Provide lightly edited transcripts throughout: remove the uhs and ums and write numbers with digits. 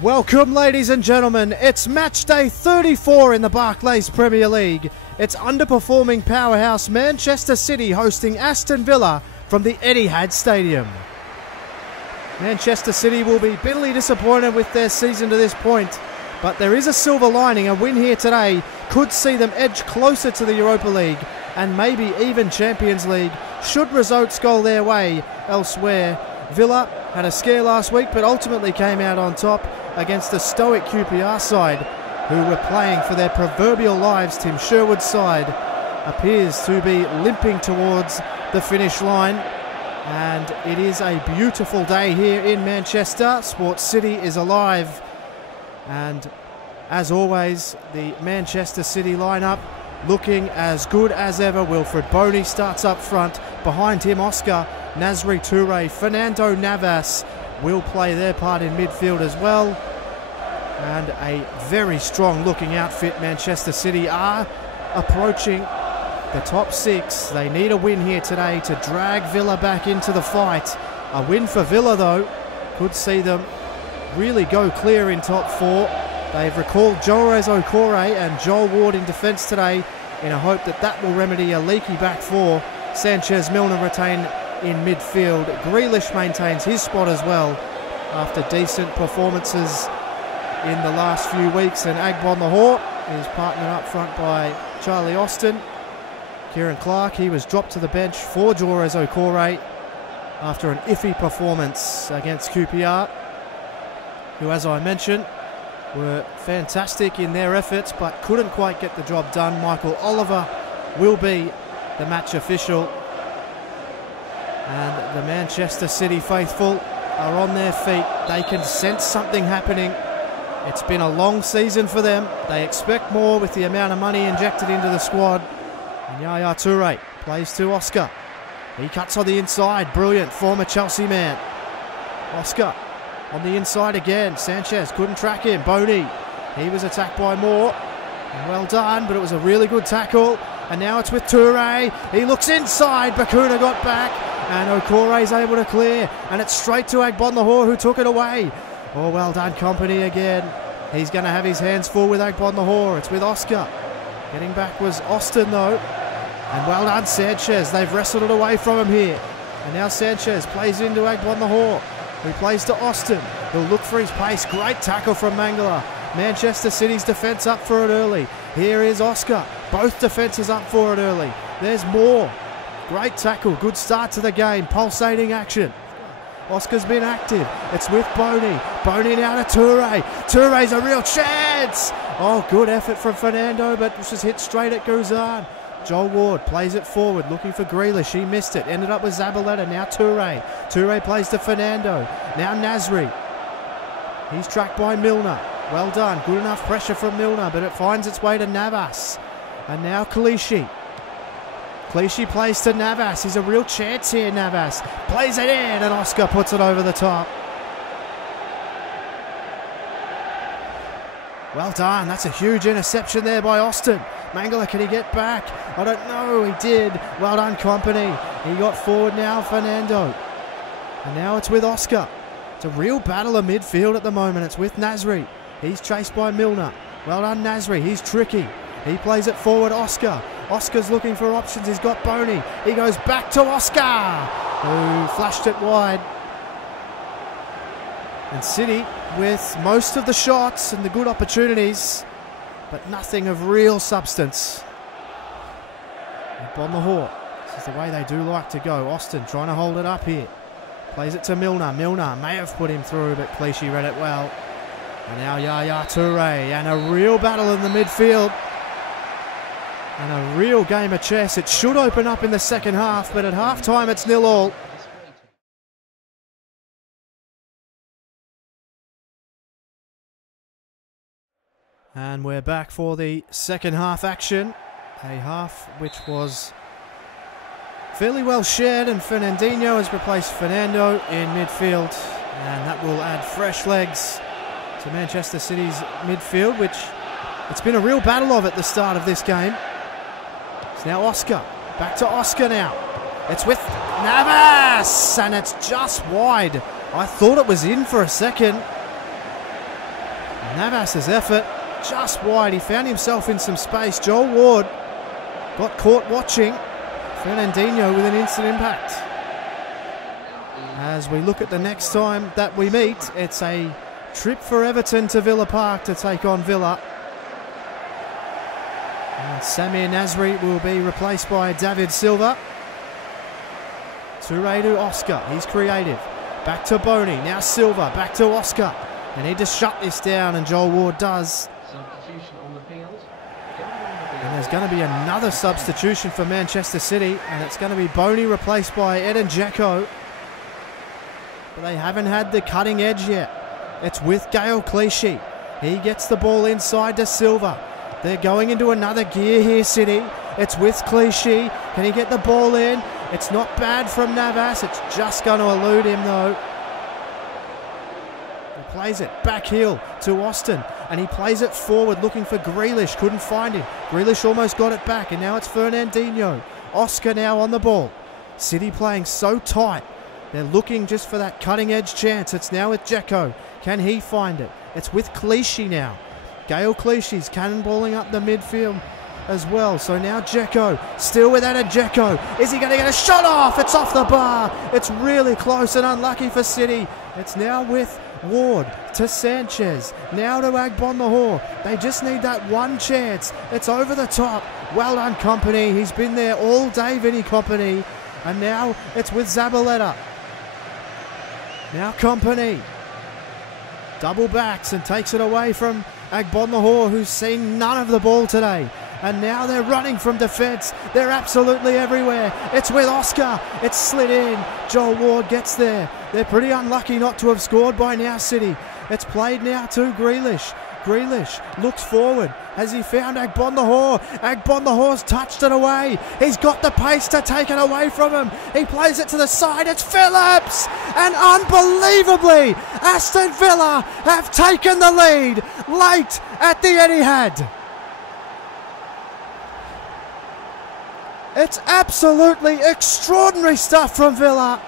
Welcome, ladies and gentlemen. It's match day 34 in the Barclays Premier League. It's underperforming powerhouse Manchester City hosting Aston Villa from the Etihad Stadium. Manchester City will be bitterly disappointed with their season to this point, but there is a silver lining. A win here today could see them edge closer to the Europa League and maybe even Champions League, should results go their way elsewhere. Villa had a scare last week, but ultimately came out on top against the stoic QPR side, who were playing for their proverbial lives. Tim Sherwood's side appears to be limping towards the finish line, and it is a beautiful day here in Manchester. Sports City is alive, and as always, the Manchester City lineup looking as good as ever. Wilfred Boney starts up front, behind him Oscar, Nasri Toure, Fernando Navas will play their part in midfield as well. And a very strong looking outfit. Manchester City are approaching the top six. They need a win here today to drag Villa back into the fight. A win for Villa though could see them really go clear in top four. They've recalled Jores Okore and Joel Ward in defence today in a hope that that will remedy a leaky back four. Sanchez Milner retain in midfield. Grealish maintains his spot as well after decent performances in the last few weeks, and Agbon Lahore is partnered up front by Charlie Aston. Kieran Clark, he was dropped to the bench for Jores Okore after an iffy performance against QPR, who, as I mentioned, were fantastic in their efforts but couldn't quite get the job done. Michael Oliver will be the match official, and the Manchester City faithful are on their feet. They can sense something happening. It's been a long season for them. They expect more with the amount of money injected into the squad. And Yaya Toure plays to Oscar. He cuts on the inside. Brilliant, former Chelsea man. Oscar on the inside again. Sanchez couldn't track him. Boney, he was attacked by Moore. And well done, but it was a really good tackle. And now it's with Toure. He looks inside. Bakuna got back. And Okore is able to clear. And it's straight to Agbon Lahore, who took it away. Oh, well done, Company again. He's going to have his hands full with Agbon Lahore. It's with Oscar. Getting back was Aston, though. And well done, Sanchez. They've wrestled it away from him here. And now Sanchez plays into Agbon Lahore, who plays to Aston. He'll look for his pace. Great tackle from Mangala. Manchester City's defence up for it early. Here is Oscar. Both defences up for it early. There's Moore. Great tackle. Good start to the game. Pulsating action. Oscar's been active. It's with Boney. Boney now to Toure. Toure's a real chance. Oh, good effort from Fernando, but this was hit straight at Guzan. Joel Ward plays it forward, looking for Grealish. He missed it. Ended up with Zabaleta. Now Toure. Toure plays to Fernando. Now Nasri. He's tracked by Milner. Well done. Good enough pressure from Milner, but it finds its way to Navas. And now Clichy. Clichy plays to Navas. He's a real chance here, Navas. Plays it in, and Oscar puts it over the top. Well done. That's a huge interception there by Aston. Mangala, can he get back? I don't know. He did. Well done, Company. He got forward now, Fernando. And now it's with Oscar. It's a real battle of midfield at the moment. It's with Nasri. He's chased by Milner. Well done, Nasri. He's tricky. He plays it forward, Oscar. Oscar's looking for options. He's got Boney. He goes back to Oscar, who flashed it wide. And City with most of the shots and the good opportunities, but nothing of real substance. Agbon Lahore. This is the way they do like to go. Aston trying to hold it up here. Plays it to Milner. Milner may have put him through, but Clichy read it well. And now Yaya Toure, and a real battle in the midfield. And a real game of chess. It should open up in the second half, but at half-time it's 0-0. And we're back for the second half action. A half which was fairly well shared, and Fernandinho has replaced Fernando in midfield. And that will add fresh legs to Manchester City's midfield, which it's been a real battle of at the start of this game. It's now Oscar. Back to Oscar now. It's with Navas, and it's just wide. I thought it was in for a second. Navas's effort just wide. He found himself in some space. Joel Ward got caught watching. Fernandinho with an instant impact. As we look at the next time that we meet, it's a trip for Everton to Villa Park to take on Villa. And Samir Nasri will be replaced by David Silva. Toure to Oscar. He's creative. Back to Boney. Now Silva. Back to Oscar. They need to shut this down, and Joel Ward does. Substitution on the field. And there's going to be another substitution for Manchester City, and it's going to be Boney replaced by Edin Dzeko. But they haven't had the cutting edge yet. It's with Gael Clichy. He gets the ball inside to Silva. They're going into another gear here, City. It's with Clichy. Can he get the ball in? It's not bad from Navas. It's just going to elude him, though. He plays it back heel to Aston, and he plays it forward looking for Grealish. Couldn't find him. Grealish almost got it back, and now it's Fernandinho. Oscar now on the ball. City playing so tight. They're looking just for that cutting-edge chance. It's now with Dzeko. Can he find it? It's with Clichy now. Gael Clichy's cannonballing up the midfield as well. So now Dzeko, still with Etihad Dzeko. Is he going to get a shot off? It's off the bar. It's really close and unlucky for City. It's now with Ward to Sanchez. Now to Agbonlahor. They just need that one chance. It's over the top. Well done, Kompany. He's been there all day, Vinny Kompany. And now it's with Zabaleta. Now Kompany double backs and takes it away from Agbonlahor, who's seen none of the ball today. And now they're running from defence. They're absolutely everywhere. It's with Oscar. It's slid in. Joel Ward gets there. They're pretty unlucky not to have scored by now, City. It's played now to Grealish. Grealish looks forward. Has he found Agbonlahor? Agbonlahor's touched it away. He's got the pace to take it away from him. He plays it to the side. It's Phillips. And unbelievably, Aston Villa have taken the lead late at the Etihad. It's absolutely extraordinary stuff from Villa.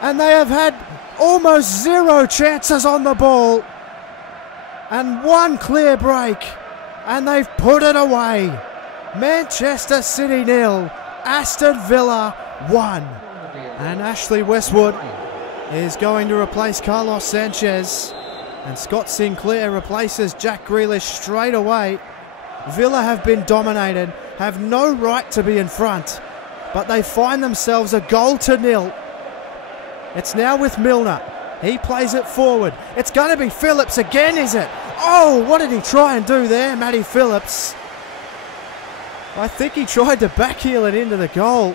And they have had almost zero chances on the ball. And one clear break. And they've put it away. Manchester City 0. Aston Villa 1. And Ashley Westwood is going to replace Carlos Sanchez. And Scott Sinclair replaces Jack Grealish straight away. Villa have been dominated, have no right to be in front, but they find themselves a goal to nil. It's now with Milner. He plays it forward. It's going to be Phillips again, is it? Oh, what did he try and do there, Matty Phillips? I think he tried to backheel it into the goal.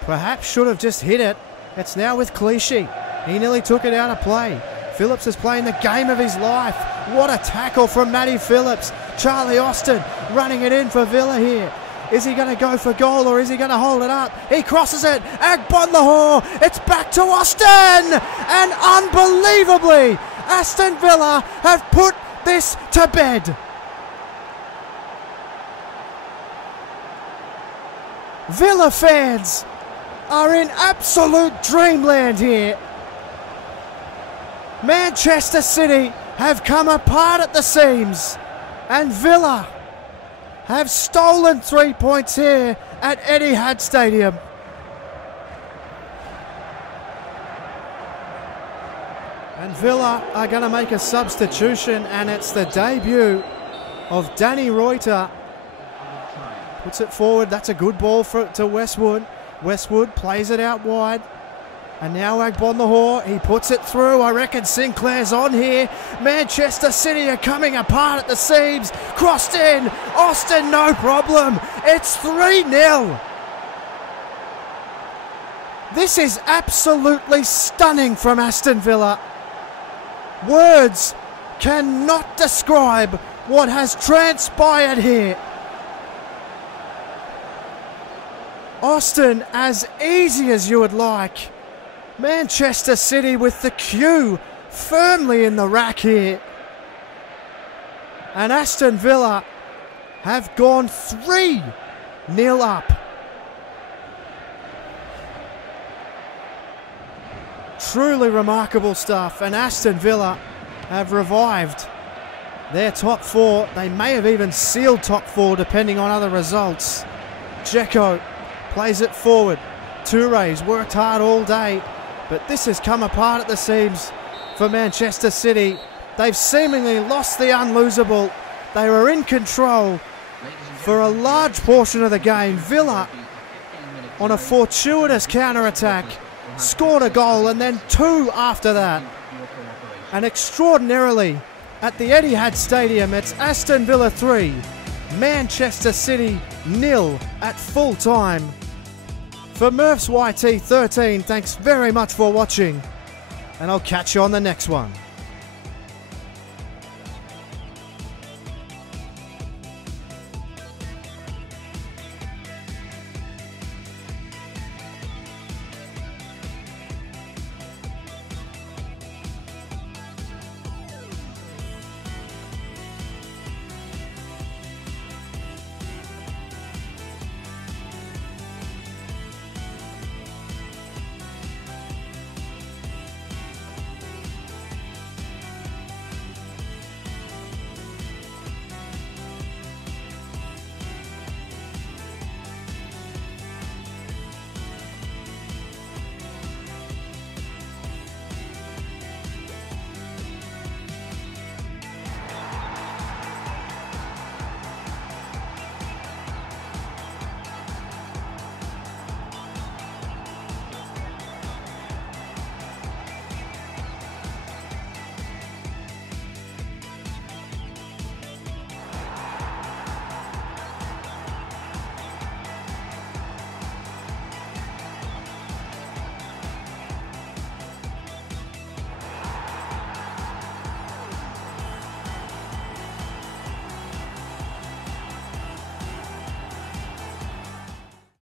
Perhaps should have just hit it. It's now with Clichy. He nearly took it out of play. Phillips is playing the game of his life. What a tackle from Matty Phillips. Charlie Austin running it in for Villa here. Is he going to go for goal or is he going to hold it up? He crosses it. Agbonlahor. It's back to Austin. And unbelievably, Aston Villa have put this to bed. Villa fans are in absolute dreamland here. Manchester City have come apart at the seams, and Villa have stolen 3 points here at Etihad Stadium. And Villa are going to make a substitution, and it's the debut of Danny Reuter. Puts it forward. That's a good ball to Westwood. Westwood plays it out wide. And now Agbonlahor, he puts it through. I reckon Sinclair's on here. Manchester City are coming apart at the seams. Crossed in. Austin, no problem. It's 3-0. This is absolutely stunning from Aston Villa. Words cannot describe what has transpired here. Austin as easy as you would like. Manchester City with the cue firmly in the rack here. And Aston Villa have gone 3-0 up. Truly remarkable stuff, and Aston Villa have revived their top four. They may have even sealed top four depending on other results. Dzeko plays it forward. Touré's worked hard all day, but this has come apart at the seams for Manchester City. They've seemingly lost the unlosable. They were in control for a large portion of the game. Villa, on a fortuitous counter-attack, scored a goal and then two after that. And extraordinarily, at the Etihad Stadium, it's Aston Villa 3, Manchester City 0 at full time. For Murph's YT 13, thanks very much for watching, and I'll catch you on the next one.